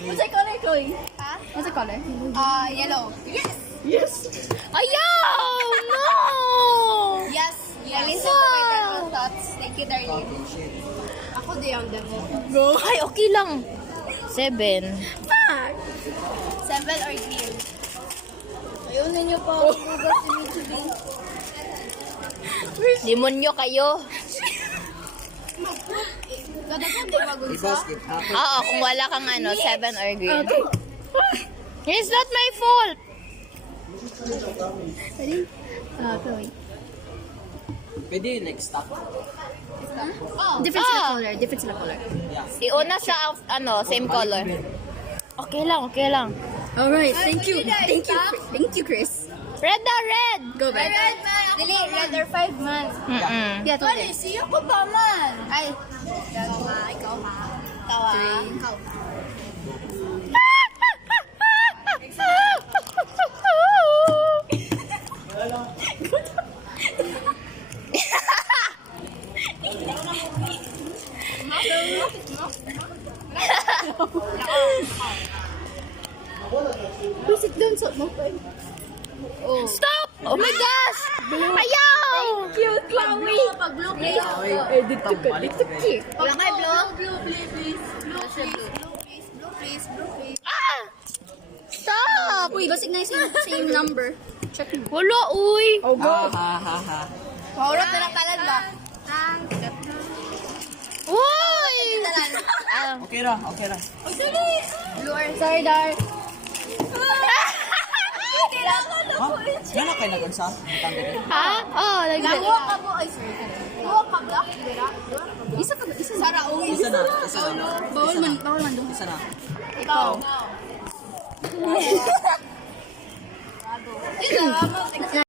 What's the color, Chloe? What's the color? Yellow. Yes. Ayaw! No! Yes. I listen to my devil thoughts. Thank you, darling. Ako di ang devil. Ay, okay lang. 7. 7 or green? Ayun ninyo pa. Demonyo kayo. Gadagan di ba gunsa? I-basket. Oo, kung wala kang 7 or green. It's not my fault. Ready? Chloe. Pwede yung next stop. Different sila Ah. color. Different sila color. Iuna sa same color. Okay lang, okay lang. Alright, thank you. Thank you. Thank you, Chris. Red na red. Go back. Red man. Dili, red or 5 man. Mm-mm. Yeah, Pwede, totally. siya ko ba man? Ay. Ikaw ha, ikaw ha. Ikaw ha. Three. Ikaw. Sit down sa mo pa. Oh. Stop! Oh my gosh! Ayaw! Cute, Chloe. Pag blue, please. Eh, dito ka. Dito ka. Wala kay blue? Blue, please. Blue, please. Blue, please. Blue, please. Blue, please. Ah! Stop! Uy, basig na yung same number. Check mo. Wala, uy! Oh, go. Ha. Maurot na ng kalan ba? Uy! Ah. Okay ra. Blue or Sorry, Dar. Ha? Gano'n kayo nag-unsa? Ha? Oh, like that. Nakuha ka mo. Ay, sorry. Nakuha ka black. Dira. Isa ka ba? Isa na. Sara, uwi. Isa na. Bawal man doon. Isa na. Ikaw.